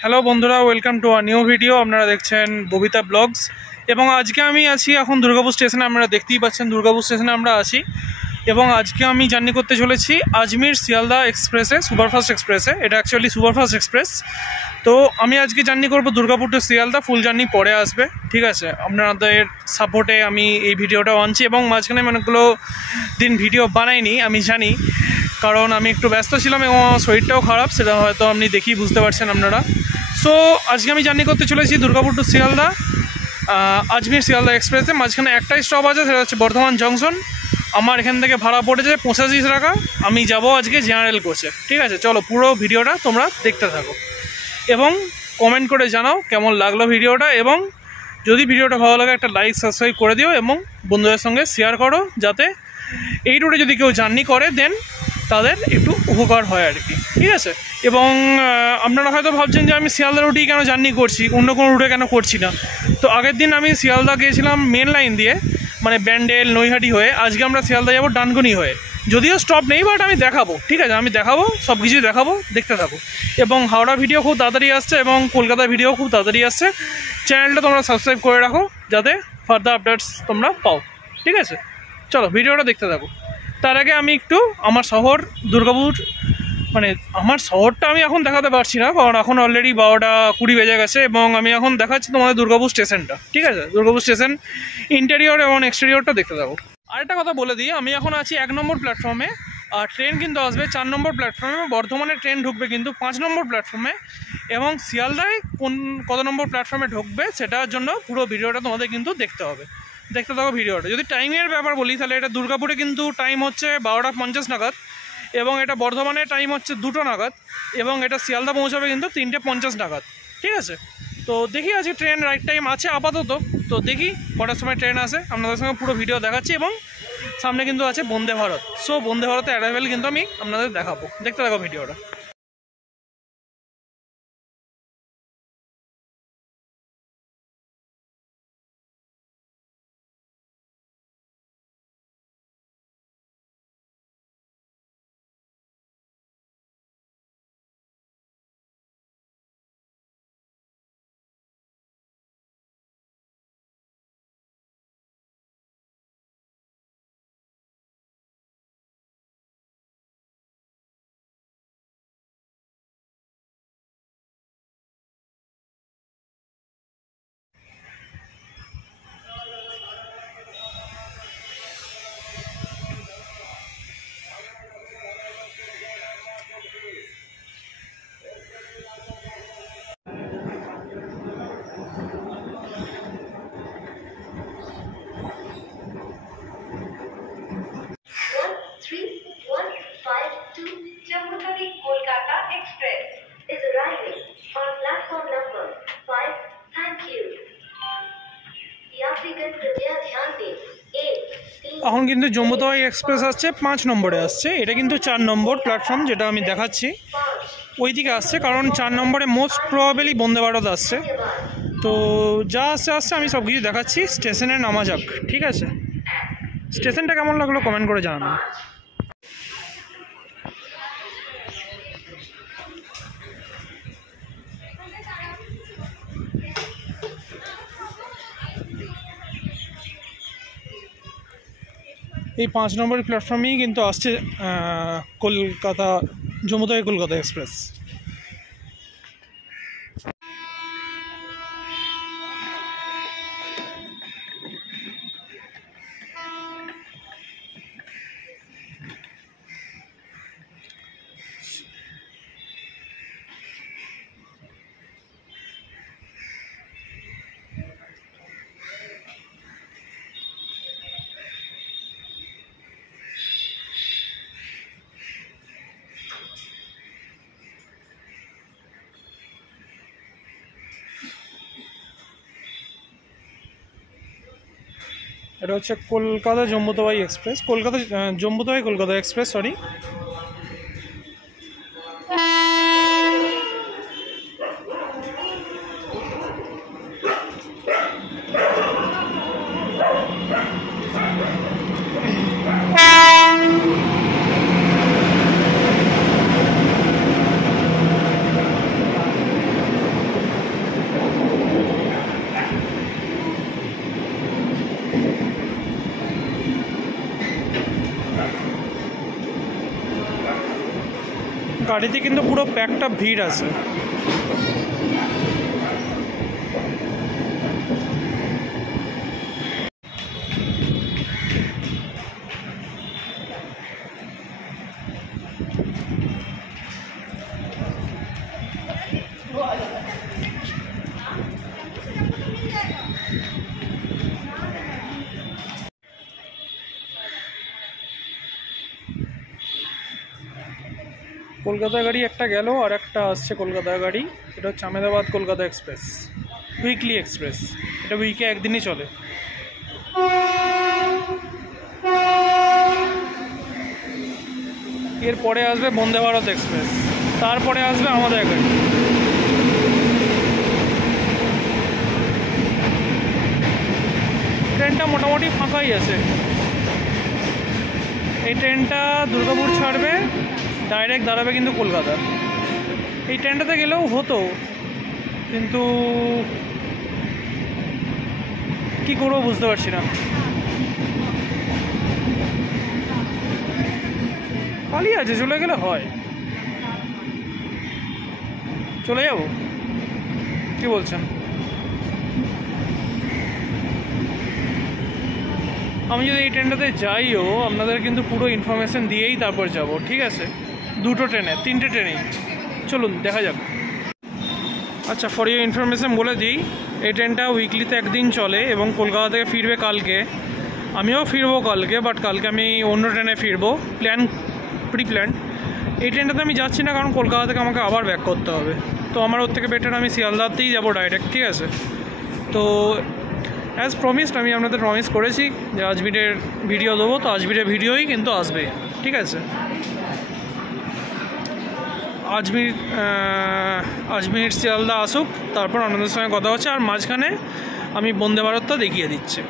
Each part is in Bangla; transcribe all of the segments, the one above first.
হ্যালো বন্ধুরা, welcome to a new video. আপনারা দেখছেন ববিতা ব্লগস এবং আজকে আমি আছি এখন দুর্গাপুর স্টেশনে। আপনারা দেখতেই পাচ্ছেন দুর্গাপুর স্টেশনে আমরা আছি এবং আজকে আমি জার্নি করতে চলেছি আজমির শিয়ালদা এক্সপ্রেসে, সুপারফাস্ট এক্সপ্রেসে। এটা অ্যাকচুয়ালি সুপারফাস্ট এক্সপ্রেস। তো আমি আজকে জার্নি করব দুর্গাপুর টু শিয়ালদা। ফুল জার্নি পরে আসবে, ঠিক আছে? আপনাদের সাপোর্টে আমি এই ভিডিওটা আনছি এবং মাঝখানে অনেকগুলো দিন ভিডিও বানাইনি, আমি জানি, কারণ আমি একটু ব্যস্ত ছিলাম এবং আমার শরীরটাও খারাপ, সেটা হয়তো আপনি দেখেই বুঝতে পারছেন আপনারা। সো আজকে আমি জার্নি করতে চলেছি দুর্গাপুর টু শিয়ালদা আজমির শিয়ালদা এক্সপ্রেসে। মাঝখানে একটাই স্টপ আছে, সেটা হচ্ছে বর্ধমান জংশন। আমার এখান থেকে ভাড়া পড়েছে 85 টাকা। আমি যাব আজকে জেনারেল কোচে, ঠিক আছে? চলো পুরো ভিডিওটা তোমরা দেখতে থাকো এবং কমেন্ট করে জানাও কেমন লাগলো ভিডিওটা, এবং যদি ভিডিওটা ভালো লাগে একটা লাইক সাবস্ক্রাইব করে দিও এবং বন্ধুদের সঙ্গে শেয়ার করো, যাতে এই রুটে যদি কেউ জার্নি করে দেন তাদের একটু উপকার হয় আর কি, ঠিক আছে? এবং আপনারা হয়তো ভাবছেন যে আমি শিয়ালদা রুটেই কেন জার্নি করছি, অন্য কোনো রুটে কেন করছি না। তো আগের দিন আমি শিয়ালদা গিয়েছিলাম মেন লাইন দিয়ে, মানে ব্যান্ডেল নৈহাটি হয়ে। আজকে আমরা শিয়ালদা যাবো ডানকুনি হয়ে, যদিও স্টপ নেই, বাট আমি দেখাবো, ঠিক আছে? আমি দেখাবো, সব কিছুই দেখাবো, দেখতে থাকো। এবং হাওড়া ভিডিও খুব তাড়াতাড়ি আসছে এবং কলকাতা ভিডিও খুব তাড়াতাড়ি আসছে। চ্যানেলটা তোমরা সাবস্ক্রাইব করে রাখো যাতে ফার্দার আপডেটস তোমরা পাও, ঠিক আছে? চলো ভিডিওটা দেখতে থাকো। তার আগে আমি একটু আমার শহর দুর্গাপুর, মানে আমার শহরটা আমি এখন দেখাতে পারছি না, কারণ এখন অলরেডি 12:20 বেজে গেছে এবং আমি এখন দেখাচ্ছি তোমাদের দুর্গাপুর স্টেশনটা, ঠিক আছে? দুর্গাপুর স্টেশন ইন্টেরিয়র এবং এক্সটেরিয়রটা দেখতে থাকো। আরেকটা কথা বলে দিই, আমি এখন আছি 1 নম্বর প্ল্যাটফর্মে, আর ট্রেন কিন্তু আসবে 4 নম্বর প্ল্যাটফর্মে। বর্ধমানে ট্রেন ঢুকবে কিন্তু 5 নম্বর প্ল্যাটফর্মে, এবং শিয়ালদায় কত নম্বর প্ল্যাটফর্মে ঢুকবে সেটার জন্য পুরো ভিডিওটা তোমাদের কিন্তু দেখতে হবে। দেখতে থাকো ভিডিওটা। যদি টাইমের ব্যাপার বলি, তাহলে এটা দুর্গাপুরে কিন্তু টাইম হচ্ছে 12:50 নাগাদ, এবং এটা বর্ধমানে টাইম হচ্ছে 2টো নাগাদ, এবং এটা শিয়ালদা পৌঁছাবে কিন্তু 3:50 নাগাদ, ঠিক আছে? তো দেখি আজকে ট্রেন রাইট টাইম আছে আপাতত। তো দেখি কটার সময় ট্রেন আসে, আপনাদের সঙ্গে পুরো ভিডিও দেখাচ্ছি। এবং সামনে কিন্তু আছে বন্দে ভারত। সো বন্দে ভারতের অ্যারাইভেল কিন্তু আমি আপনাদের দেখাবো, দেখতে থাকো ভিডিওটা। Kolkata Express is arriving on platform number 5. Thank you. यात्रीगण कृपया ध्यान दें। এখন কিন্তু জম্মুতাওয়াই এক্সপ্রেস আসছে 5 নম্বরে আসছে। এটা কিন্তু 4 নম্বর প্ল্যাটফর্ম, যেটা আমি দেখাচ্ছি ওই দিকে আসছে, কারণ 4 নম্বরে মোস্ট প্রবাবলি বন্দে ভারত আসছে। তো যা আসছে আসছে, আমি সব কিছু দেখাচ্ছি। স্টেশনে নামা যাক, ঠিক আছে? স্টেশনটা কেমন লাগলো কমেন্ট করে জানানো। এই 5 নম্বর প্ল্যাটফর্মেই কিন্তু আসছে কলকাতা, জম্মুতাওয়াই কলকাতা এক্সপ্রেস। এটা হচ্ছে Kolkata Jammu Tawi express, Kolkata Jammu Tawi Kolkata express, sorry. চারিদিকে কিন্তু পুরো প্যাকটা ভিড় আছে। কলকাতা গাড়ি একটা গেল, আর একটা আসছে কলকাতা গাড়ি। এটা হচ্ছে Ahmedabad Kolkata express, weekly express. এটা উইকে একদিনই চলে। এরপরে আসবে বন্দে ভারত এক্সপ্রেস, তারপরে আসবে আমাদের গাড়ি। ট্রেনটা মোটামুটি ফাঁকাই আছে। এই ট্রেনটা দুর্গাপুর ছাড়বে, ডাইরেক্ট দাঁড়াবে কিন্তু কলকাতা। এই ট্রেনটাতে গেলেও হতো, কিন্তু কি করবো বুঝতে পারছি না। খালি আছে, চলে গেলে হয়। চলে যাব, কি বলছেন? আমি যদি এই ট্রেনটাতে যাইও, আপনাদের কিন্তু পুরো ইনফরমেশান দিয়েই তারপর যাব, ঠিক আছে? দুটো ট্রেনে, তিনটে ট্রেনেই। চলুন দেখা যাক। আচ্ছা, ফর ইউর ইনফরমেশান বলে দিই, এই ট্রেনটা উইকলিতে একদিন চলে এবং কলকাতা থেকে ফিরবে কালকে। আমিও ফিরবো কালকে, বাট কালকে আমি অন্য ট্রেনে ফিরবো, প্রি প্ল্যান। এই ট্রেনটাতে আমি যাচ্ছি না, কারণ কলকাতা থেকে আমাকে আবার ব্যাক করতে হবে। তো আমার ওর থেকে বেটার আমি শিয়ালদাতেই যাবো ডাইরেক্ট, ঠিক আছে? তো অ্যাজ প্রমিসড, আমি আপনাদের প্রমিস করেছি যে আজমিরের ভিডিও দেবো, তো আজমিরের ভিডিওই কিন্তু আসবে, ঠিক আছে? আজমির শিয়ালদা আসুক, তারপর আপনাদের সঙ্গে কথা হচ্ছে। আর মাঝখানে আমি বন্দে ভারতটা দেখিয়ে দিচ্ছি।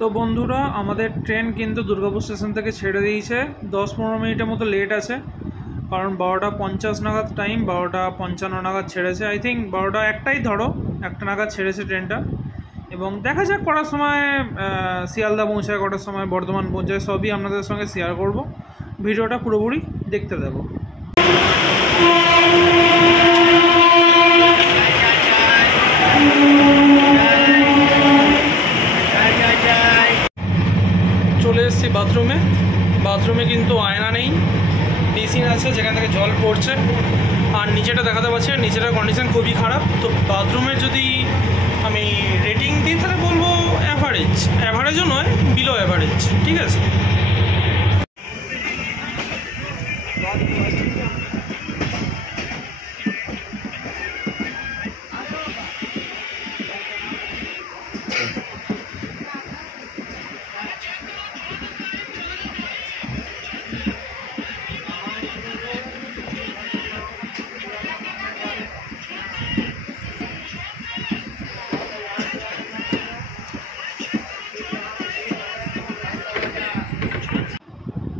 তো বন্ধুরা, আমাদের ট্রেন কিন্তু দুর্গাপুর স্টেশন থেকে ছেড়ে দিয়েছে। 10-15 মিনিটের মতো লেট আছে, কারণ 12:50 নাগাদ টাইম, 12:55 নাগাদ ছেড়েছে। আই থিঙ্ক 12টা একটাই ধরো, একটা নাগাদ ছেড়েছে ট্রেনটা। এবং দেখা যাক কটার সময় শিয়ালদা পৌঁছায়, কটার সময় বর্ধমান পৌঁছায়, সবই আপনাদের সঙ্গে শেয়ার করব। ভিডিওটা পুরোপুরি দেখতে দেবো। চলে এসেছি বাথরুমে কিন্তু আয়না নেই, বেসিন আছে যেখান থেকে জল পড়ছে, আর নিচেটা দেখাতে পাচ্ছি, আর নিচেটার কন্ডিশন খুবই খারাপ। তো বাথরুমের যদি আমি রেটিং দিই তাহলে বলবো অ্যাভারেজও নয়, বিলো অ্যাভারেজ, ঠিক আছে।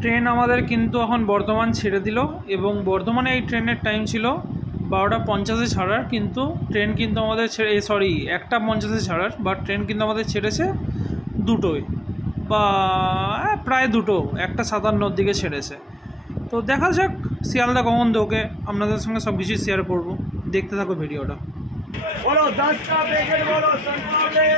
ট্রেন আমাদের কিন্তু এখন বর্ধমান ছেড়ে দিল, এবং বর্ধমানে এই ট্রেনের টাইম ছিল 12:50 ছাড়ার, কিন্তু ট্রেন কিন্তু আমাদের 1:50 ছাড়ার, বাট ট্রেন কিন্তু আমাদের ছেড়েছে 2টোয়, বা প্রায় 2টো, 1:57 দিকে ছেড়েছে। তো দেখা যাক শিয়ালদা কখন ঢোকে, আপনাদের সঙ্গে সব কিছুই শেয়ার করবো, দেখতে থাকো ভিডিওটা। বলো 10টা প্যাকেট বলো সনপাপড়ি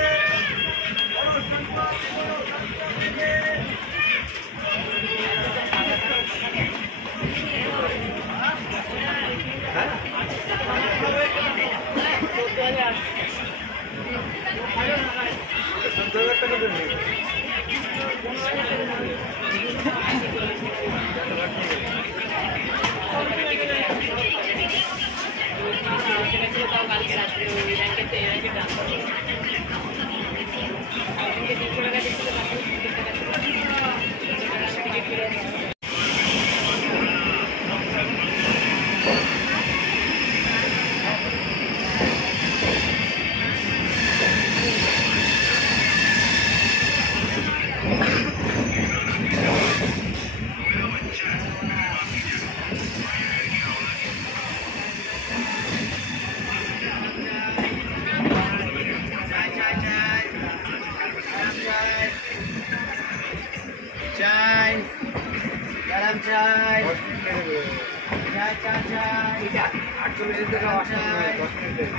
চাই গরম চাই চাই চাই চাই এটা 800 মিনিট থেকে 10 মিনিট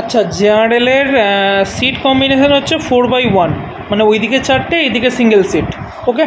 আচ্ছা, জেআরএলের সিট কম্বিনেশন হচ্ছে 4/1, মানে ওইদিকে 4টে, এইদিকে সিঙ্গেল সিট। ওকে।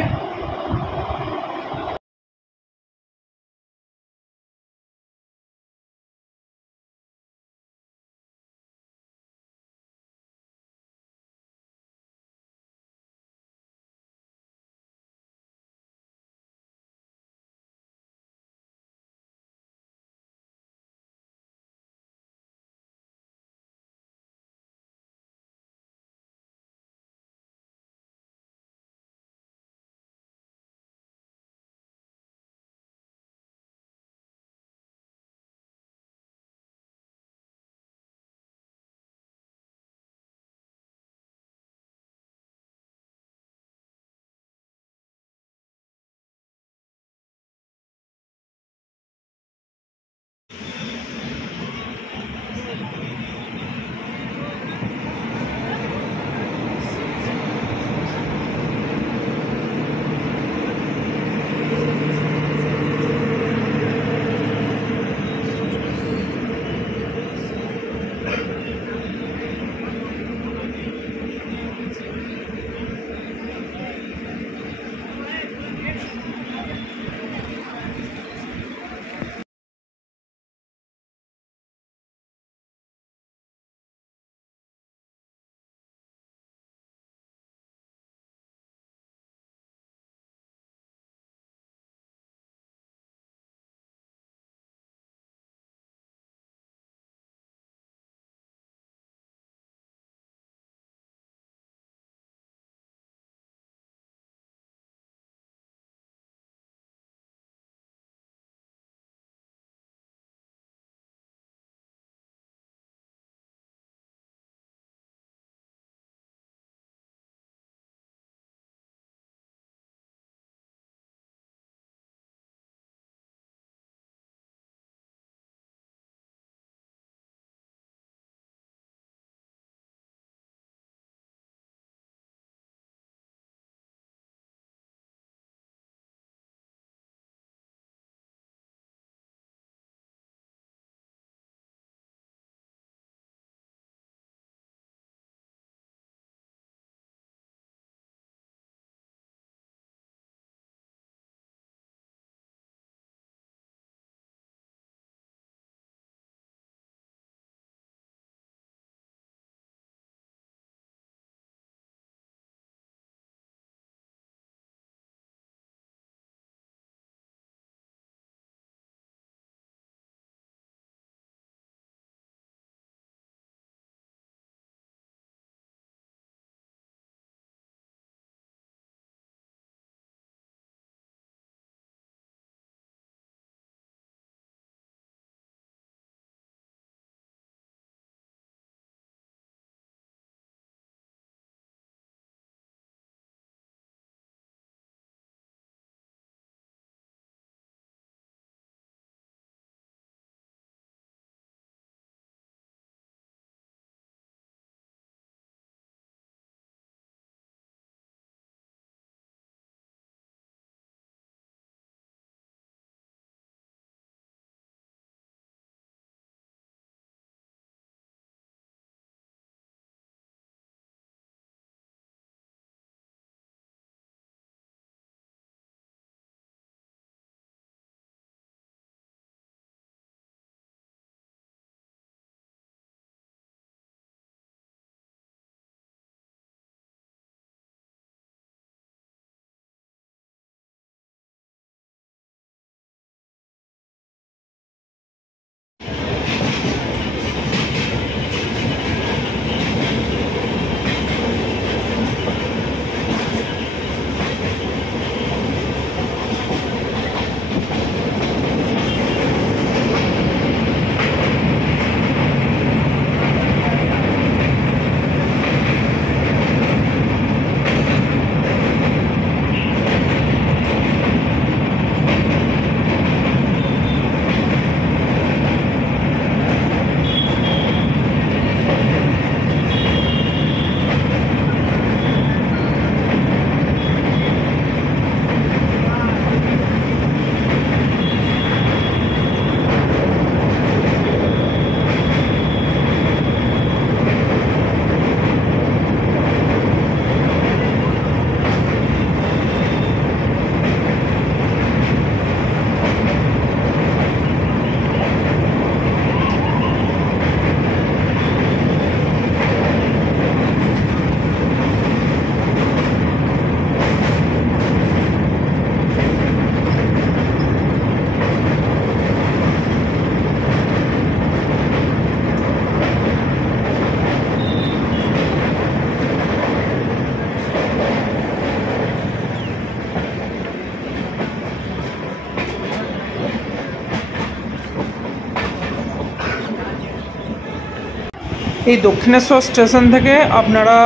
এই দক্ষিণেশ্বর স্টেশন থেকে আপনারা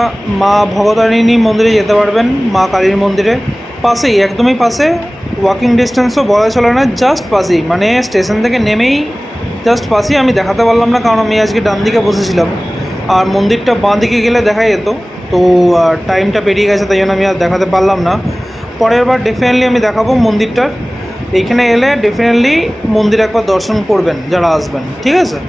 মা ভগতারিণী মন্দিরে যেতে পারবেন, মা কালীর মন্দিরে পাশেই, একদমই পাশে, ওয়াকিং ডিস্টেন্সও বলা চলে না, জাস্ট পাশেই, মানে স্টেশন থেকে নেমেই জাস্ট পাশেই। আমি দেখাতে পারলাম না কারণ আমি আজকে ডান দিকে বসেছিলাম, আর মন্দিরটা বাঁ দিকে গেলে দেখা যেত, তো টাইমটা পেরিয়ে গেছে, তাই জন্য আমি আর দেখাতে পারলাম না। পরের বার ডেফিনেটলি আমি দেখাবো মন্দিরটার। এইখানে এলে ডেফিনেটলি মন্দির একবার দর্শন করবেন যারা আসবেন, ঠিক আছে?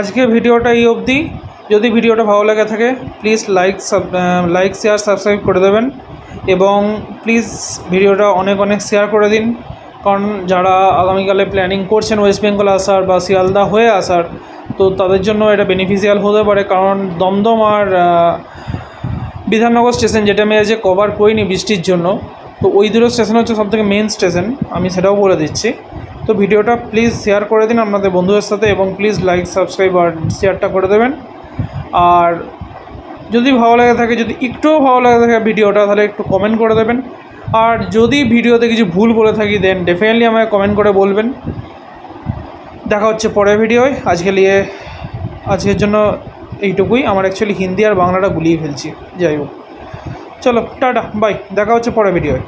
আজকের ভিডিওটা এই অবধি। যদি ভিডিওটা ভালো লাগে থাকে প্লিজ লাইক শেয়ার সাবস্ক্রাইব করে দেবেন, এবং প্লিজ ভিডিওটা অনেক শেয়ার করে দিন, কারণ যারা আগামীকালে প্ল্যানিং করছেন ওয়েস্ট বেঙ্গল আসার বা শিয়ালদা হয়ে আসার, তো তাদের জন্য এটা বেনিফিশিয়াল হতে পারে। কারণ দমদম আর বিধাননগর স্টেশন, যেটা আমি আজকে কভার করিনি বৃষ্টির জন্য, তো ওই দুটো স্টেশন হচ্ছে সবথেকে মেন স্টেশন, আমি সেটাও বলে দিচ্ছি। তো ভিডিওটা প্লিজ শেয়ার করে দিন আপনাদের বন্ধুদের সাথে, এবং প্লিজ লাইক সাবস্ক্রাইব আর শেয়ারটা করে দেবেন। আর যদি ভালো লাগে থাকে, যদি একটুও ভালো লাগে থাকে ভিডিওটা, তাহলে একটু কমেন্ট করে দেবেন। আর যদি ভিডিওতে কিছু ভুল বলে থাকি দেন ডেফিনেটলি আমাকে কমেন্ট করে বলবেন। দেখা হচ্ছে পরের ভিডিওয়। আজকের জন্য এইটুকুই। আমার অ্যাকচুয়ালি হিন্দি আর বাংলাটা গুলিয়ে ফেলছি, যাই হোক, চলো টাটা বাই, দেখা হচ্ছে পরের ভিডিওয়।